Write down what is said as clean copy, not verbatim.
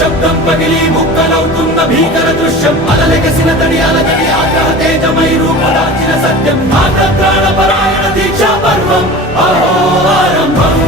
శబ్దం పగిలి ముక్కలవుతున్న భీకర దృశ్యం అలలెగసిన తడి అలగడి ఆగ్రహ తేజమై రూపదాల్చిన సత్యం ఆగ్రహ ప్రాణపరాయణ దీక్షా పర్వం అహో ఆరంభం